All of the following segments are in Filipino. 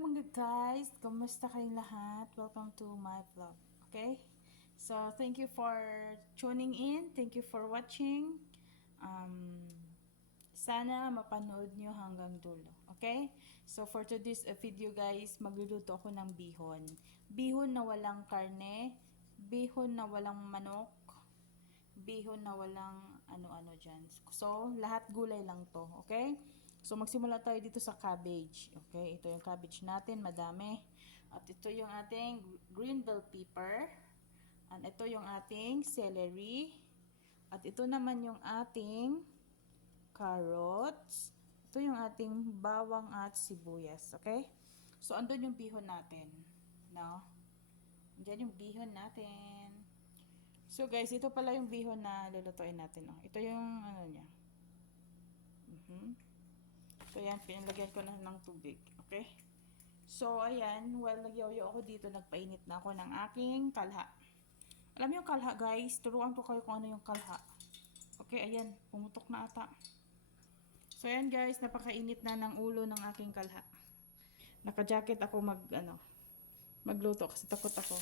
mga guys! Kamusta kayong lahat? Welcome to my vlog. Okay? So, thank you for tuning in. Thank you for watching. Sana mapanood nyo hanggang dulo. Okay? So, for today's video guys, magluluto ako ng bihon. Bihon na walang karne, bihon na walang manok, bihon na walang ano-ano dyan. So, lahat gulay lang to. Okay? So, magsimula tayo dito sa cabbage. Okay? Ito yung cabbage natin. Madami. At ito yung ating green bell pepper. At ito yung ating celery. At ito naman yung ating carrots. Ito yung ating bawang at sibuyas. Okay? So, andun yung bihon natin. No? Diyan yung bihon natin. So guys, ito pala yung bihon na lulutuin natin. Oh. Ito yung ano niya. So yan, pinalagyan ko na ng tubig. Okay? So ayan, while nagyoyo ako dito, nagpainit na ako ng aking kalha. Alam niyo yung kalha guys, turuan ko kayo kung ano yung kalha. Okay, ayan, pumutok na ata. So ayan guys, napakainit na ng ulo ng aking kalha. Naka-jacket ako magluto kasi takot ako.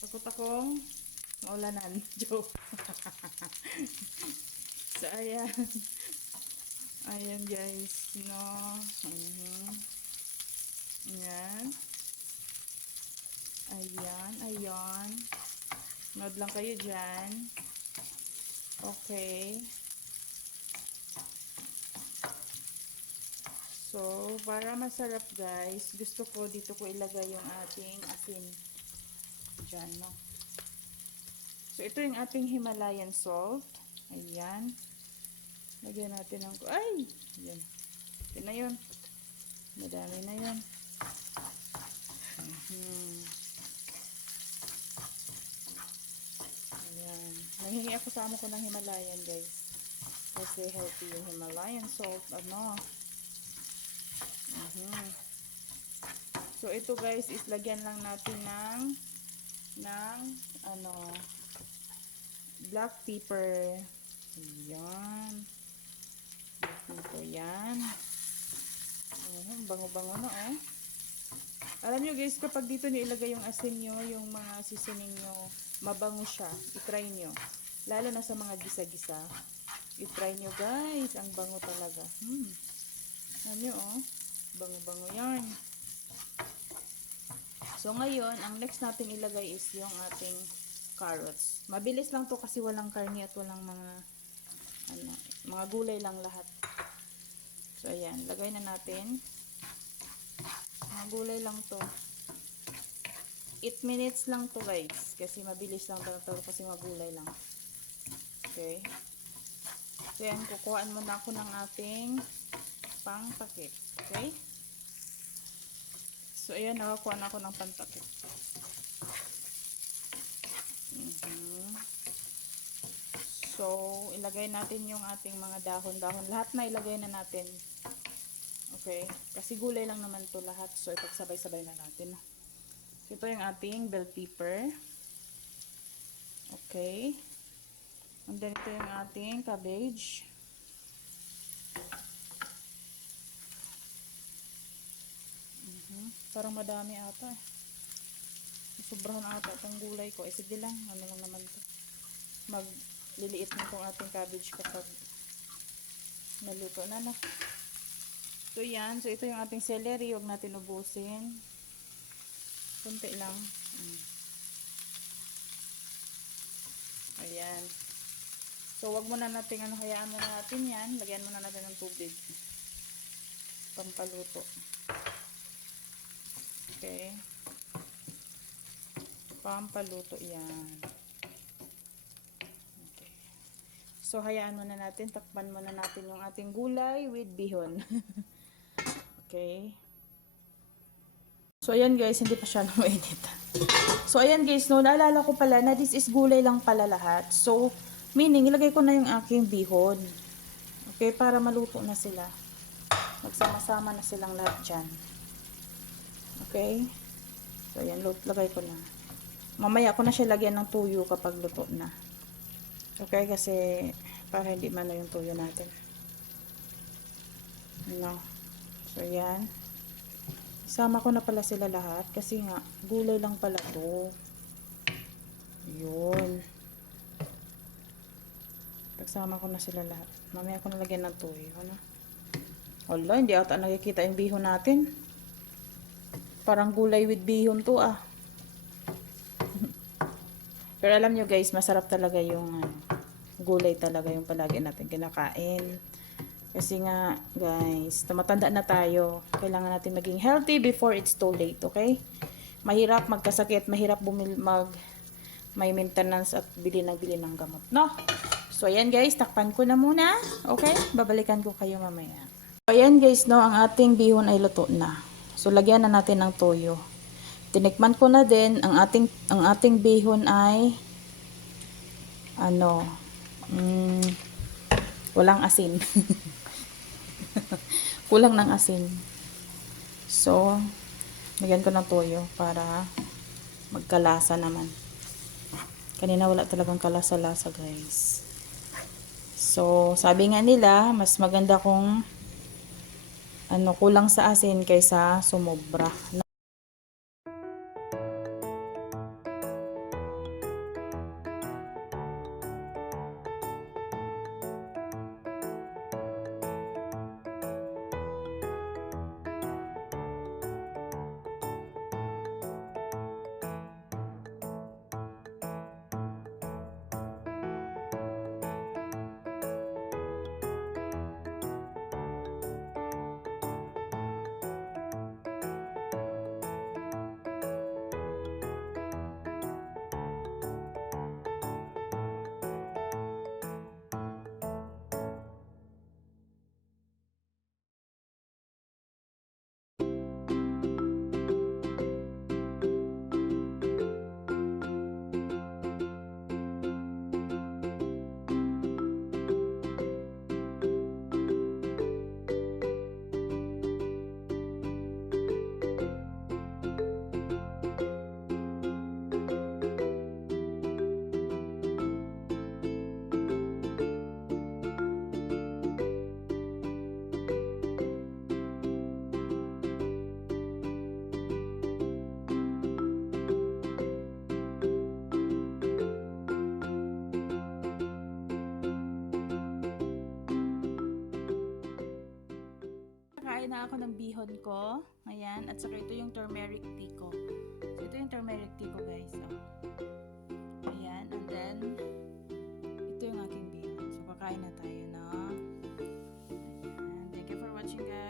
Takot akong maulanan. Joke. So, ayan. Ayan, guys. No. Ayan. Ayan. Ayan. Nood lang kayo dyan. Okay. So, para masarap, guys, gusto ko dito ko ilagay yung ating asin. Dyan, no. So, ito yung ating Himalayan salt. Ayan. Lagyan natin ng... Ay! Ayan. Ito na yun. Madami na yun. Ayan. Nahingi ako sa amo ko ng Himalayan, guys. Kasi healthy yung Himalayan salt. Ano? So, ito guys, is lagyan lang natin ng black pepper. Ayan. Black pepper yan. Bango-bango na oh. Alam nyo guys, kapag dito nyo ilagay yung asin nyo, yung mga seasoning nyo, mabango siya. I-try nyo. Lalo na sa mga gisa-gisa. I-try nyo guys. Ang bango talaga. Alam nyo oh. Bango-bango yan. So ngayon, ang next natin ilagay is yung ating carrots. Mabilis lang to kasi walang karne at walang mga gulay lang lahat. So ayan, lagay na natin. Mga gulay lang to. 8 minutes lang to guys. Kasi mabilis lang to kasi mga gulay lang. Okay. So ayan, kukuhaan muna ako ng ating pangtakip. Okay. So ayan, nakakuha na ako ng pantakip. So, ilagay natin yung ating mga dahon-dahon. Lahat na ilagay na natin. Okay? Kasi gulay lang naman to lahat. So, ipagsabay-sabay na natin. So, ito yung ating bell pepper. Okay. And then, ito yung ating cabbage. Parang madami ata. Sobrahan ata itong gulay ko. Eh, sige lang. Ano lang naman to. Magliliit na itong ating cabbage kapag naluto na na. So, yan. So, ito yung ating celery. Huwag natin ubusin. Kunti lang. Ayan. So, wag muna natin, hayaan muna natin yan. Lagyan muna natin ng tubig. Pampaluto. Okay. Pampaluto yan. Okay. So, hayaan muna natin. Takpan muna natin yung ating gulay with bihon. Okay. So, ayan guys, hindi pa siya mainit. So, ayan guys, no, naalala ko pala na this is gulay lang pala lahat. So, meaning, ilagay ko na yung aking bihon. Okay, para maluto na sila. Magsama-sama na silang lahat dyan. Okay. So, ayan, lagay ko na. Mamaya ko na siya lagyan ng tuyo kapag luto na. Okay, kasi para hindi mano yung tuyo natin. No. So, yan. Sama ko na pala sila lahat kasi nga gulay lang pala to. Yun. Pagsama ko na sila lahat. Mamaya ko nalagyan ng toyo. Ano? Wala, hindi ata nakikita yung bihon natin. Parang gulay with bihon to ah. Pero alam nyo guys, masarap talaga yung gulay talaga yung palagi natin kinakain. Kasi nga guys, tumatanda na tayo. Kailangan natin maging healthy before it's too late, okay? Mahirap magkasakit, mahirap may maintenance at bili ng gamot, no? So, ayan guys, takpan ko na muna. Okay? Babalikan ko kayo mamaya. So, ayan guys, no, ang ating bihon ay luto na. So, lagyan na natin ng toyo. Tinikman ko na din, ang ating bihon ay walang asin. Kulang ng asin. So, lagyan ko ng toyo para magkalasa naman. Kanina wala talagang kalasa-lasa guys. So, sabi nga nila, mas maganda kung kulang sa asin kaysa sumobra. Kain na ako ng bihon ko. Ayan. At saka ito yung turmeric tea ko. So, ito yung turmeric tea ko, guys. Oh. Ayan. And then, ito yung aking bihon. So, kakain na tayo, no? Ayan. Thank you for watching, guys.